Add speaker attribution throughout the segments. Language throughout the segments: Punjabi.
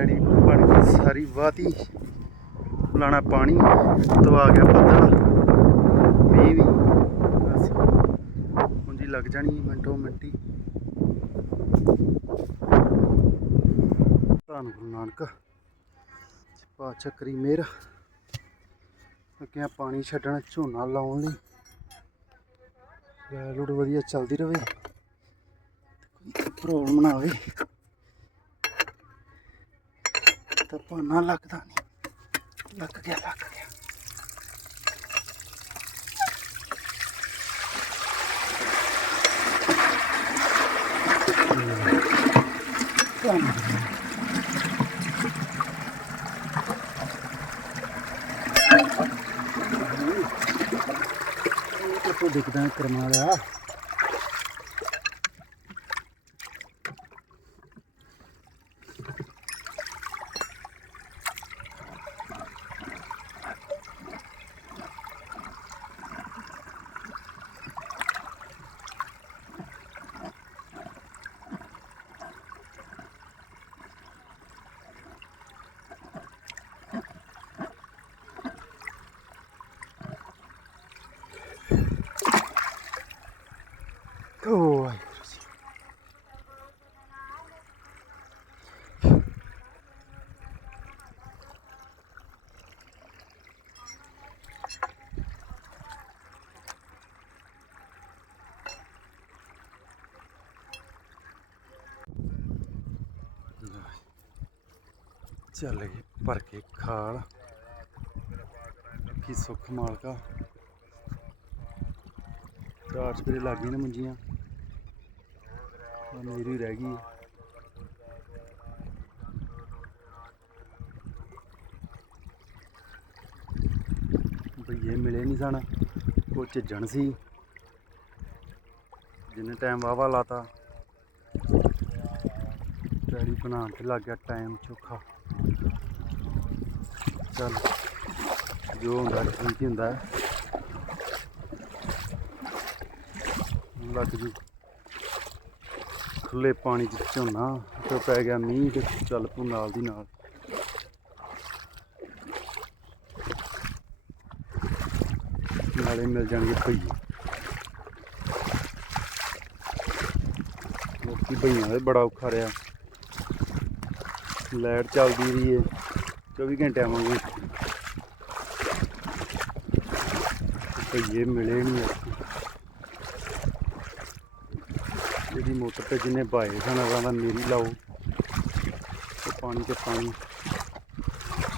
Speaker 1: ਪੈੜੀ ਬਣ ਗਈ ਸਾਰੀ ਵਾਤੀ ਲਾਣਾ ਪਾਣੀ ਤੋਂ ਆ ਗਿਆ ਬੱਦਲ। ਮੀਂਹ ਵੀ। ਬਸ। ਹੁੰਦੀ ਲੱਗ ਜਾਣੀ ਮਿੰਟੋ ਮਿੰਟੀ। ਧੰਨ ਗੁਰੂ ਨਾਨਕ। ਪਾ ਚੱਕਰੀ ਮੇਰ। ਅੱਗੇ ਪਾਣੀ ਛੱਡਣ ਝੋਨਾ ਲਾਉਣ ਲਈ। ਰੂਟ ਵਧੀਆ ਚੱਲਦੀ ਰਵੇ। ਪ੍ਰੋਬਲਮ ਨਾ ਆਵੇ। ਤਾਂ ਪਾਣਾ ਲੱਗਦਾ ਨਹੀਂ ਲੱਗ ਗਿਆ ਲੱਗ ਗਿਆ। ਧੰਨ ਕਿੱਥੋਂ ਦਿਖਦਾ ਕਰਮਾ ਵਾਲਾ ਓ ਚੱਲ ਗਏ ਭਰ ਕੇ ਖਾਲ ਕੀ ਸੁੱਖ ਮਾਲਕਾ। ਚਾਰ ਚਪੇਰੇ ਲੱਗ ਗਈਆਂ ਨੇ ਮੰਜੀਆਂ। ਆਹ ਮੇਰੀ ਰਹਿ ਗਈ। ਹੈ। ਮਿਲੇ ਨਹੀਂ ਸਨ। ਉਹ ਝੱਜਣ ਸੀ। ਜਿੰਨੇ ਟਾਈਮ ਵਾਵਾ ਲਾਤਾ। ਡੈਡੀ ਬਣਾਉਣ ਤੇ ਲੱਗ ਗਿਆ ਟਾਈਮ ਚੋਖਾ। ਚੱਲ, ਜੋ ਹੁੰਦਾ ਠੀਕ ਹੀ ਹੁੰਦਾ। ਹੈ ਲੱਗ ਜੂ। ਖੁੱਲੇ ਪਾਣੀ ਚ ਝੋਨਾ, ਤੇ ਪੈ ਗਿਆ ਮੀਂਹ ਤੇ ਚੱਲ ਪੂ ਨਾਲ ਦੀ ਨਾਲ। ਨਾਲੇ ਮਿਲ ਜਾਣਗੇ ਭਈਏ। ਲੋਕੀ ਭਈਆਂ ਦੇ ਬੜਾ ਔਖਾ ਰਿਹਾ। ਲਾਈਟ ਚੱਲਦੀ ਰਹੀ ਏ 24 ਘੰਟੇ ਆਵਾਂਗੇ। ਭਈਏ ਮਿਲੇ ਨਹੀਂ ਜਿਹੜੀ ਮੋਟਰ ਤੇ ਜਿੰਨੇ ਬਾਏ ਸਨ ਅਗਲਾਂ ਦਾ ਮੇਰੀ ਲਾਓ। ਤੇ ਪਾਣੀ ਤੇ ਪਾਣੀ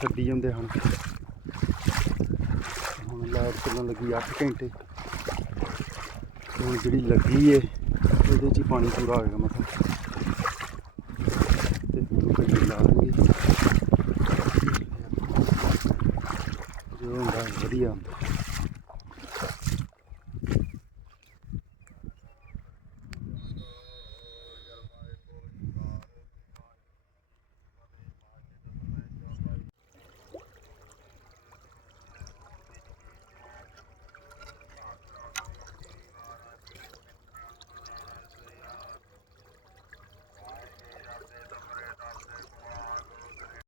Speaker 1: ਛੱਡੀ ਜਾਂਦੇ ਹਨ। ਹੁਣ ਲਾਈਟ ਚੱਲਣ ਲੱਗੀ 8 ਘੰਟੇ। ਹੁਣ ਜਿਹੜੀ ਲੱਗੀ ਏ, ਉਹਦੇ 'ਚ ਹੀ ਪਾਣੀ ਪੂਰਾ ਹੋਏਗਾ ਮਤਲਬ ਤੇ ਗੱਡੀ ਲਾ ਲਾਂਗੇ ਜੋ ਹੁੰਦਾ ਵਧੀਆ ਹੁੰਦਾ।